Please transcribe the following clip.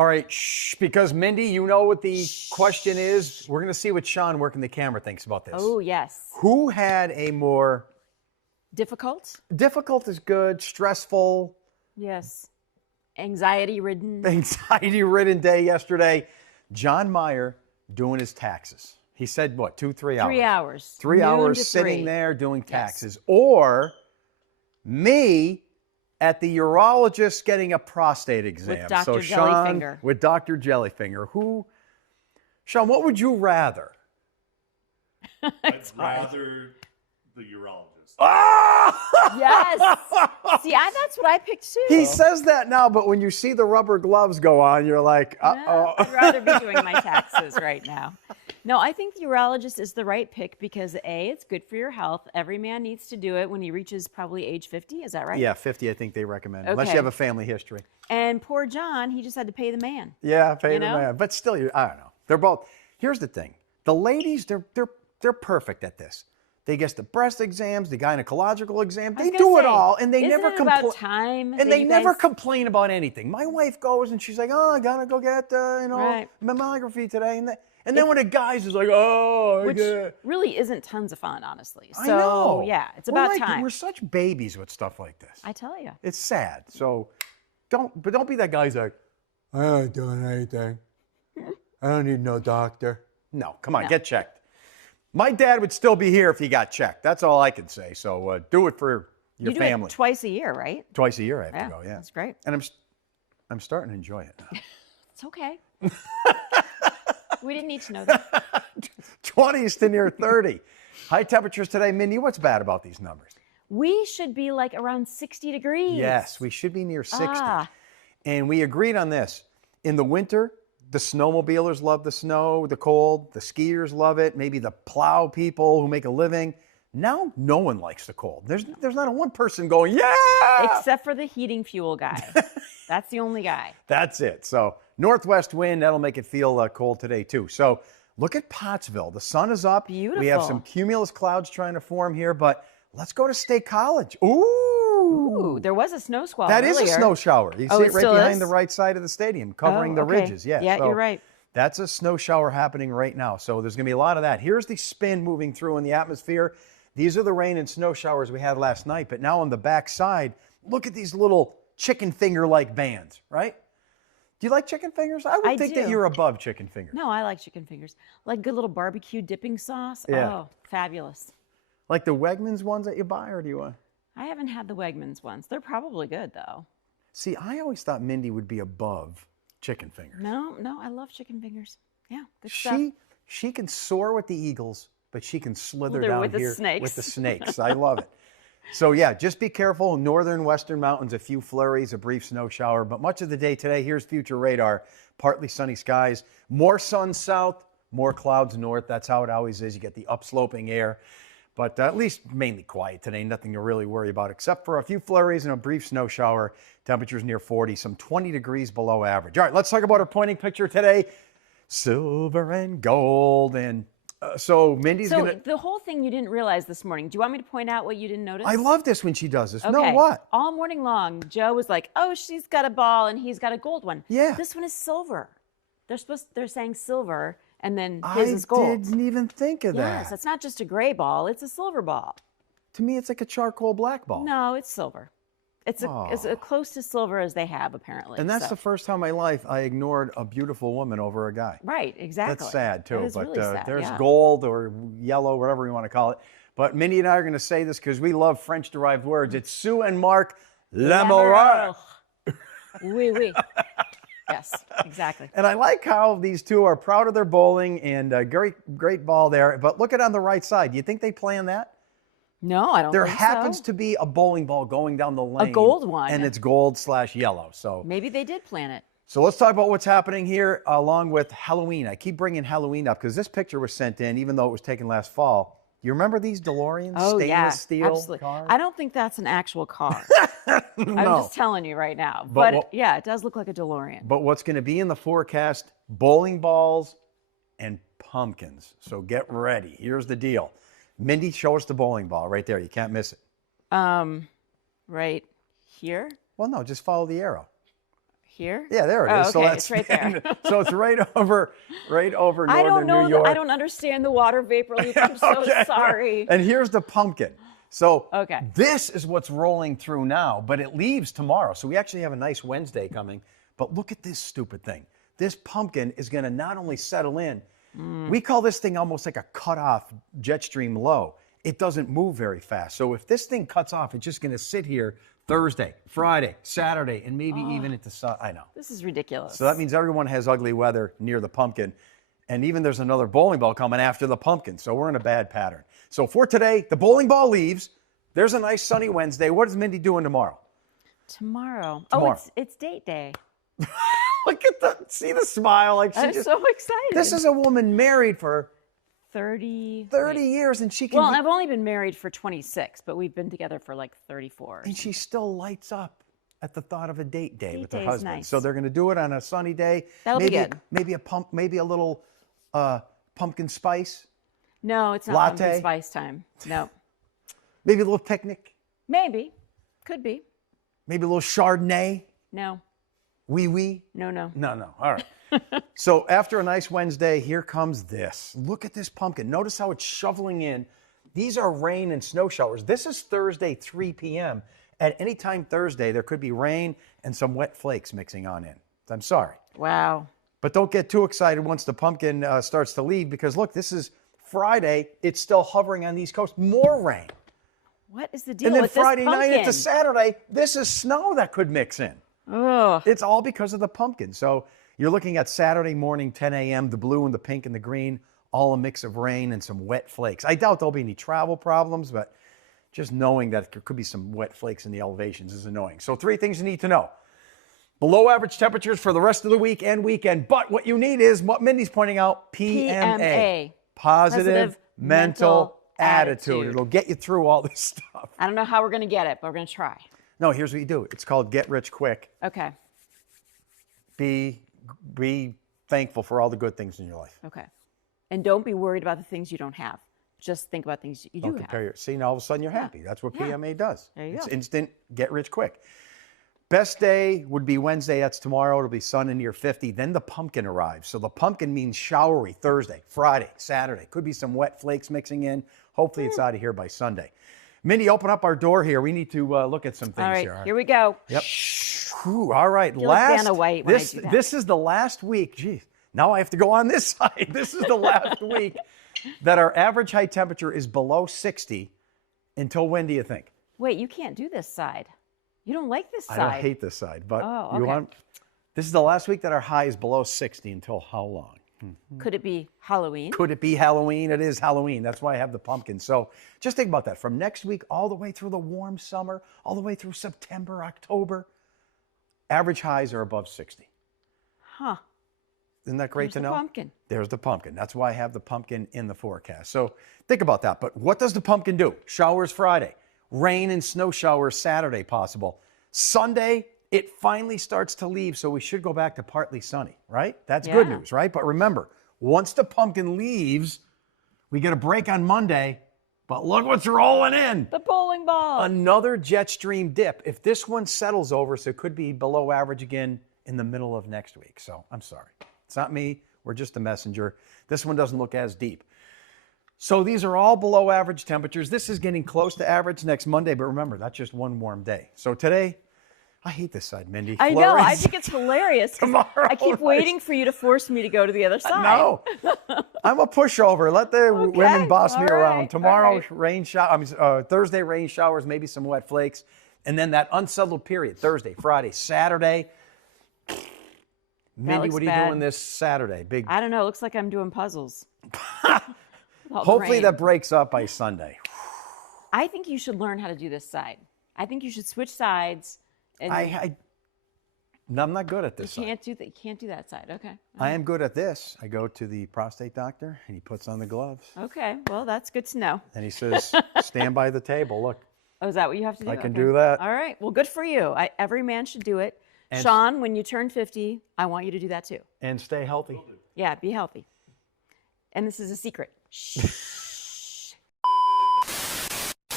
All right, shh, because Mindy, you know what the question is. We're going to see what Sean working the camera thinks about this. Oh, yes. Who had a more... Difficult? Difficult is good, stressful. Yes. Anxiety-ridden. Anxiety-ridden day yesterday. John Meyer doing his taxes. He said, what, 2-3 hours? 3 hours. 3 hours sitting there doing taxes. Yes. Or me at the urologist getting a prostate exam. With Dr. So Sean, Jellyfinger. with Dr. Jellyfinger. Sean, what would you rather? I'd rather the urologist. Ah! Yes. See, that's what I picked too. He says that now, but when you see the rubber gloves go on, you're like, uh-oh. No, I'd rather be doing my taxes right now. No, I think the urologist is the right pick because A, it's good for your health. Every man needs to do it when he reaches probably age 50. Is that right? Yeah, 50 I think they recommend, okay. Unless you have a family history. And poor John, he just had to pay the man. Yeah, pay the man. But still, I don't know. They're both. Here's the thing. The ladies, they're perfect at this. They get the breast exams, the gynecological exam. They do it all, and they never complain. And they never complain about anything. My wife goes and she's like, "Oh, I gotta go get mammography today," and then when the guys is like, "Oh," which really isn't tons of fun, honestly. So I know. Yeah, it's about time. We're such babies with stuff like this. I tell you, it's sad. So don't be that guy who's like, "I ain't doing anything. I don't need no doctor." No, come on, get checked. My dad would still be here if he got checked. That's all I can say. So do it for your family. You do it twice a year, right? Twice a year I have to go, yeah. That's great. And I'm starting to enjoy it now. It's okay. We didn't need to know that. 20s to near 30. High temperatures today. Mindy, what's bad about these numbers? We should be like around 60 degrees. Yes, we should be near 60. And we agreed on this. In the winter, the snowmobilers love the snow, the cold. The skiers love it. Maybe the plow people who make a living. Now, no one likes the cold. There's not a one person going, yeah! Except for the heating fuel guy. That's the only guy. That's it. So, northwest wind, that'll make it feel cold today, too. So, look at Pottsville. The sun is up. Beautiful. We have some cumulus clouds trying to form here, but let's go to State College. Ooh, there was a snow squall That earlier. is a snow shower. You see it right behind the right side of the stadium, covering the ridges. Yeah, so you're right. That's a snow shower happening right now. So there's going to be a lot of that. Here's the spin moving through in the atmosphere. These are the rain and snow showers we had last night. But now on the back side, look at these little chicken finger-like bands, right? Do you like chicken fingers? I would think that you're above chicken fingers. No, I like chicken fingers. Like good little barbecue dipping sauce. Yeah. Oh, fabulous. Like the Wegmans ones that you buy, or do you want? I haven't had the Wegmans ones. They're probably good, though. See, I always thought Mindy would be above chicken fingers. No, I love chicken fingers. Yeah, good stuff. She can soar with the eagles, but she can slither down with here the snakes. with the snakes. I love it. So, yeah, just be careful. Northern, western mountains, a few flurries, a brief snow shower. But much of the day today, here's future radar. Partly sunny skies. More sun south, more clouds north. That's how it always is. You get the upsloping air. But at least mainly quiet today. Nothing to really worry about except for a few flurries and a brief snow shower. Temperatures near 40, some 20 degrees below average. All right, let's talk about our pointing picture today. Silver and gold. And so Mindy's going to... So the whole thing you didn't realize this morning. Do you want me to point out what you didn't notice? I love this when she does this. Okay. No, what? All morning long, Joe was like, oh, she's got a ball and he's got a gold one. Yeah. This one is silver. They're saying silver. And then his is gold. I didn't even think of that. Yes, it's not just a gray ball, it's a silver ball. To me, it's like a charcoal black ball. No, it's silver. It's as close to silver as they have, apparently. And that's the first time in my life I ignored a beautiful woman over a guy. Right, exactly. That's sad, too. That is really sad, there's gold or yellow, whatever you want to call it. But Mindy and I are going to say this because we love French-derived words. It's Sue and Mark Lamoureux. Oui, oui. Yes, exactly. And I like how these two are proud of their bowling and great ball there. But look at on the right side. Do you think they planned that? No, I don't think so. There happens to be a bowling ball going down the lane. A gold one. And it's gold/yellow. So maybe they did plan it. So let's talk about what's happening here along with Halloween. I keep bringing Halloween up because this picture was sent in, even though it was taken last fall. You remember these DeLoreans? Oh, Stainless steel absolutely. cars? I don't think that's an actual car. No. I'm just telling you right now. But yeah, it does look like a DeLorean. But what's going to be in the forecast, bowling balls and pumpkins. So get ready. Here's the deal. Mindy, show us the bowling ball right there. You can't miss it. Right here? Well, no, just follow the arrow. Here? Yeah, there it Oh, is. So okay, that's it's right there. So it's right over I northern don't know. New York. I don't understand the water vapor loop. I'm so Okay. sorry. And here's the pumpkin. So Okay. this is what's rolling through now, but it leaves tomorrow. So we actually have a nice Wednesday coming. But look at this stupid thing. This pumpkin is going to not only settle in, we call this thing almost like a cut-off jet stream low. It doesn't move very fast. So if this thing cuts off, it's just going to sit here Thursday, Friday, Saturday, and maybe even into I know. This is ridiculous. So that means everyone has ugly weather near the pumpkin. And even there's another bowling ball coming after the pumpkin. So we're in a bad pattern. So for today, the bowling ball leaves. There's a nice sunny Wednesday. What is Mindy doing tomorrow? Tomorrow. Tomorrow. Oh, it's date day. Look at see the smile. Like I'm so excited. This is a woman married for 30 years, and she can. Well, I've only been married for 26, but we've been together for like 34. And she still lights up at the thought of a date day with her day's husband. nice. So they're going to do it on a sunny day. That'll be good. Maybe a little pumpkin spice. No, it's not Latte? pumpkin spice time. No. Maybe a little picnic. Maybe. Could be. Maybe a little Chardonnay. No. Wee. No. No. All right. So after a nice Wednesday, here comes this. Look at this pumpkin. Notice how it's shoveling in. These are rain and snow showers. This is Thursday, 3 p.m. At any time Thursday, there could be rain and some wet flakes mixing on in. I'm sorry. Wow. But don't get too excited once the pumpkin starts to leave, because look, this is Friday. It's still hovering on the East Coast. More rain. What is the deal And then with Friday this pumpkin? night into Saturday, this is snow that could mix in. Ugh. It's all because of the pumpkin. So you're looking at Saturday morning, 10 a.m., the blue and the pink and the green, all a mix of rain and some wet flakes. I doubt there'll be any travel problems, but just knowing that there could be some wet flakes in the elevations is annoying. So 3 things you need to know. Below average temperatures for the rest of the week and weekend. But what you need is what Mindy's pointing out, PMA. Positive mental attitude. It'll get you through all this stuff. I don't know how we're going to get it, but we're going to try. No, here's what you do. It's called get rich quick. Okay. Be thankful for all the good things in your life. Okay. And don't be worried about the things you don't have. Just think about things you do Don't compare your, see, now all of a sudden you're happy. That's what PMA does. There you It's go. instant, get rich quick. Best day would be Wednesday. That's tomorrow. It'll be sunny near 50. Then the pumpkin arrives. So the pumpkin means showery Thursday, Friday, Saturday. Could be some wet flakes mixing in. Hopefully it's out of here by Sunday. Mindy, open up our door here. We need to look at some things All right, here. here we go. Yep. Whew, all right. Feel like Vanna White when I do that. This is the last week. Geez, now I have to go on this side. This is the last week that our average high temperature is below 60. Until when do you think? Wait, you can't do this side. You don't like this side. I don't hate this side, but Oh, you okay. want. This is the last week that our high is below 60 until how long? Could it be Halloween? Could it be Halloween? It is Halloween. That's why I have the pumpkin. So just think about that. From next week all the way through the warm summer, all the way through September, October, average highs are above 60. Huh. Isn't that great There's to the know? pumpkin. There's the pumpkin. That's why I have the pumpkin in the forecast. So think about that. But what does the pumpkin do? Showers Friday, rain and snow showers Saturday possible. Sunday, it finally starts to leave, so we should go back to partly sunny, right? That's good Yeah. news, right? But remember, once the pumpkin leaves, we get a break on Monday, but look what's rolling in. The bowling ball. Another jet stream dip. If this one settles over, so it could be below average again in the middle of next week. So I'm sorry. It's not me. We're just the messenger. This one doesn't look as deep. So these are all below average temperatures. This is getting close to average next Monday, but remember, that's just one warm day. So today, I hate this side, Mindy. I know. I Flurries. think it's hilarious. 'Cause Tomorrow, I keep right? waiting for you to force me to go to the other side. No, I'm a pushover. Let the women boss me all around. right, Tomorrow, all right. Thursday, rain showers, maybe some wet flakes. And then that unsettled period, Thursday, Friday, Saturday. Mindy, looks what are you bad. doing this Saturday? Big. I don't know. It looks like I'm doing puzzles. All the Hopefully rain. that breaks up by Sunday. I think you should learn how to do this side. I think you should switch sides. And I'm not good at this you side. can't do that. You can't do that side. Okay. I am good at this. I go to the prostate doctor and he puts on the gloves Okay. Well, that's good to know. and he says, stand by the table. Look, Oh, is that what you have to do? I can Okay. do that. All right. Well, good for you. Every man should do it. And- Sean, when you turn 50, I want you to do that too. and stay healthy. Yeah, be healthy. And this is a secret. Shh.